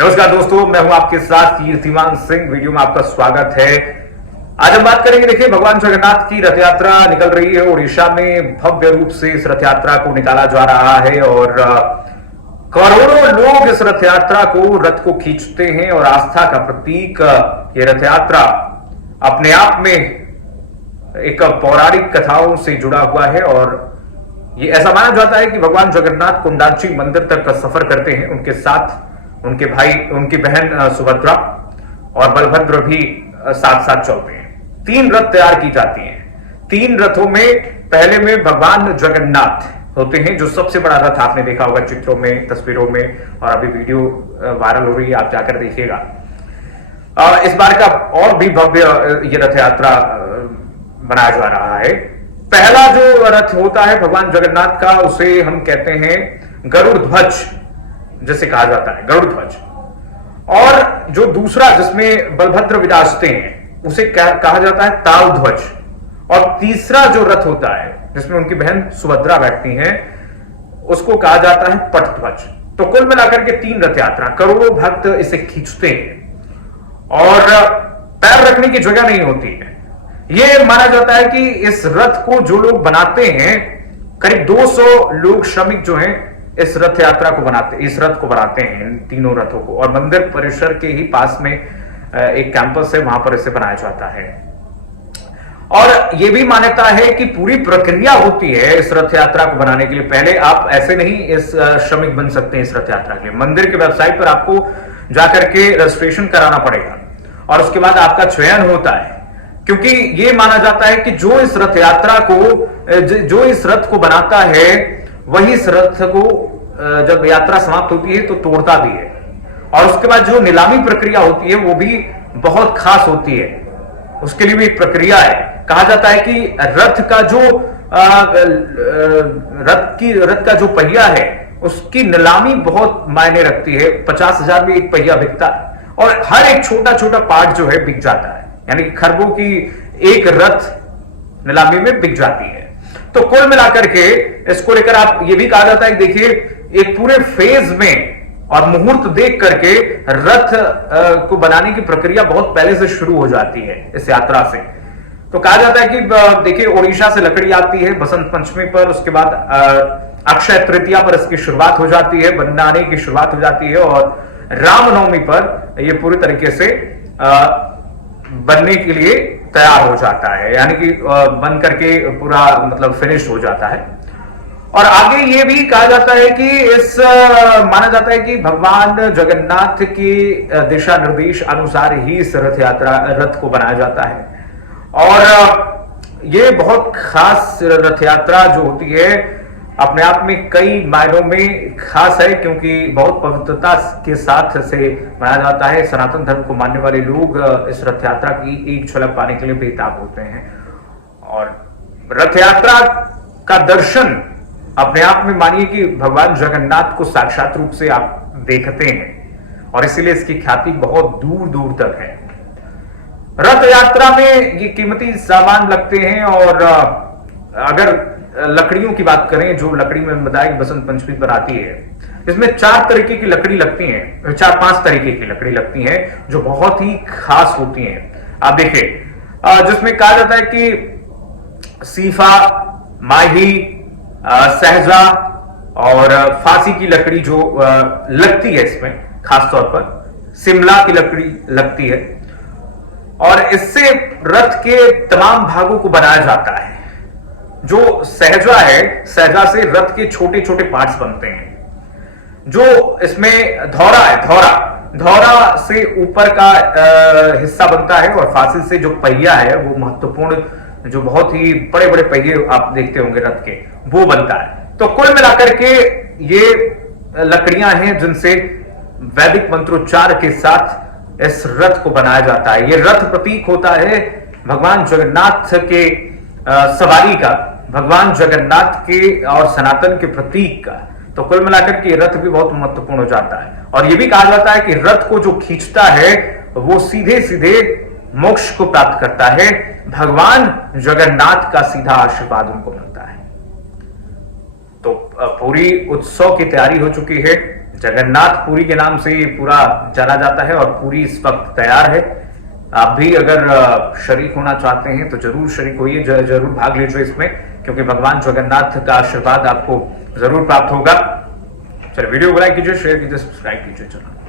नमस्कार दोस्तों, मैं हूं आपके साथ कीर्तिमान सिंह। वीडियो में आपका स्वागत है। आज हम बात करेंगे, देखिए, भगवान जगन्नाथ की रथ यात्रा निकल रही है। उड़ीसा में भव्य रूप से इस रथ यात्रा को निकाला जा रहा है और करोड़ों लोग इस रथ यात्रा को, रथ को खींचते हैं और आस्था का प्रतीक ये रथ यात्रा अपने आप में एक पौराणिक कथाओं से जुड़ा हुआ है। और ये ऐसा माना जाता है कि भगवान जगन्नाथ कुंडाची मंदिर तक का सफर करते हैं। उनके साथ उनके भाई, उनकी बहन सुभद्रा और बलभद्र भी साथ साथ चलते हैं। 3 रथ तैयार की जाती हैं। 3 रथों में पहले में भगवान जगन्नाथ होते हैं, जो सबसे बड़ा रथ आपने देखा होगा चित्रों में, तस्वीरों में, और अभी वीडियो वायरल हो रही है, आप जाकर देखिएगा। इस बार का और भी भव्य ये रथ यात्रा बनाया जा रहा है। पहला जो रथ होता है भगवान जगन्नाथ का, उसे हम कहते हैं गरुड़ ध्वज, जिसे कहा जाता है गरुड़ ध्वज। और जो दूसरा जिसमें बलभद्र विराजते हैं, उसे कहा जाता है ताल ध्वज। और तीसरा जो रथ होता है जिसमें उनकी बहन सुभद्रा बैठती हैं, उसको कहा जाता है पट ध्वज। तो कुल मिलाकर के 3 रथ यात्रा, करोड़ों भक्त इसे खींचते हैं और पैर रखने की जगह नहीं होती है। यह माना जाता है कि इस रथ को जो लोग बनाते हैं, करीब 200 लोग, श्रमिक जो हैं, इस रथ यात्रा को बनाते, इस रथ को बनाते हैं, इन तीनों रथों को। और मंदिर परिसर के ही पास में एक कैंपस है, वहां पर इसे बनाया जाता है। और यह भी मान्यता है कि पूरी प्रक्रिया होती है इस रथ यात्रा को बनाने के लिए। पहले आप ऐसे नहीं इस श्रमिक बन सकते हैं इस रथ यात्रा के लिए। मंदिर के वेबसाइट पर आपको जाकर के रजिस्ट्रेशन कराना पड़ेगा और उसके बाद आपका चयन होता है, क्योंकि यह माना जाता है कि जो इस रथ यात्रा को, जो इस रथ को बनाता है, वही इस रथ को जब यात्रा समाप्त होती है तो तोड़ता भी है। और उसके बाद जो नीलामी प्रक्रिया होती है वो भी बहुत खास होती है। उसके लिए भी एक प्रक्रिया है। कहा जाता है कि रथ का जो रथ का जो पहिया है, उसकी नीलामी बहुत मायने रखती है। 50,000 में एक पहिया बिकता है और हर एक छोटा छोटा पार्ट जो है बिक जाता है, यानी खरबों की एक रथ नीलामी में बिक जाती है। तो कुल मिलाकर के इसको लेकर आप, ये भी कहा जाता है कि देखिए, एक पूरे फेज में और मुहूर्त देख करके रथ को बनाने की प्रक्रिया बहुत पहले से शुरू हो जाती है इस यात्रा से। तो कहा जाता है कि देखिए, उड़ीसा से लकड़ी आती है बसंत पंचमी पर, उसके बाद अक्षय तृतीया पर इसकी शुरुआत हो जाती है, बनाने की शुरुआत हो जाती है, और रामनवमी पर यह पूरी तरीके से बनने के लिए तैयार हो जाता है, यानी कि बन करके पूरा मतलब फिनिश हो जाता है। और आगे ये भी कहा जाता है कि माना जाता है कि भगवान जगन्नाथ की दिशा निर्देश अनुसार ही इस रथ को बनाया जाता है। और ये बहुत खास रथ यात्रा जो होती है, अपने आप में कई मायनों में खास है, क्योंकि बहुत पवित्रता के साथ इसे मनाया जाता है। सनातन धर्म को मानने वाले लोग इस रथ यात्रा की एक झलक पाने के लिए बेताब होते हैं। और रथ यात्रा का दर्शन अपने आप में, मानिए कि भगवान जगन्नाथ को साक्षात रूप से आप देखते हैं, और इसीलिए इसकी ख्याति बहुत दूर दूर तक है। रथ यात्रा में ये कीमती सामान लगते हैं। और अगर लकड़ियों की बात करें, जो लकड़ी में बताया कि बसंत पंचमी पर आती है, इसमें 4 तरीके की लकड़ी लगती हैं, 4-5 तरीके की लकड़ी लगती हैं, जो बहुत ही खास होती हैं। आप देखिए, जिसमें कहा जाता है कि सीफा, माही, सहजा और फांसी की लकड़ी जो लगती है, इसमें खासतौर पर शिमला की लकड़ी लगती है। और इससे रथ के तमाम भागों को बनाया जाता है। जो सहजा है, सहजा से रथ के छोटे छोटे पार्ट्स बनते हैं। जो इसमें धौरा है, धौरा से ऊपर का हिस्सा बनता है। और फांसी से जो पहिया है, वो महत्वपूर्ण, जो बहुत ही बड़े बड़े पहिए आप देखते होंगे रथ के, वो बनता है। तो कुल मिलाकर के ये लकड़ियां हैं जिनसे वैदिक मंत्रोच्चार के साथ इस रथ को बनाया जाता है। ये रथ प्रतीक होता है भगवान जगन्नाथ के सवारी का, भगवान जगन्नाथ के और सनातन के प्रतीक का। तो कुल मिलाकर के रथ भी बहुत महत्वपूर्ण हो जाता है। और यह भी कहा जाता है कि रथ को जो खींचता है, वो सीधे सीधे मोक्ष को प्राप्त करता है। भगवान जगन्नाथ का सीधा आशीर्वाद उनको मिलता है। तो पूरी उत्सव की तैयारी हो चुकी है। जगन्नाथ पुरी के नाम से पूरा जाना जाता है और पुरी इस वक्त तैयार है। आप भी अगर शरीक होना चाहते हैं तो जरूर शरीक होइए, जरूर भाग लीजिए इसमें, क्योंकि भगवान जगन्नाथ का आशीर्वाद आपको जरूर प्राप्त होगा। चलिए वीडियो को लाइक कीजिए, शेयर कीजिए, सब्सक्राइब कीजिए। चलो।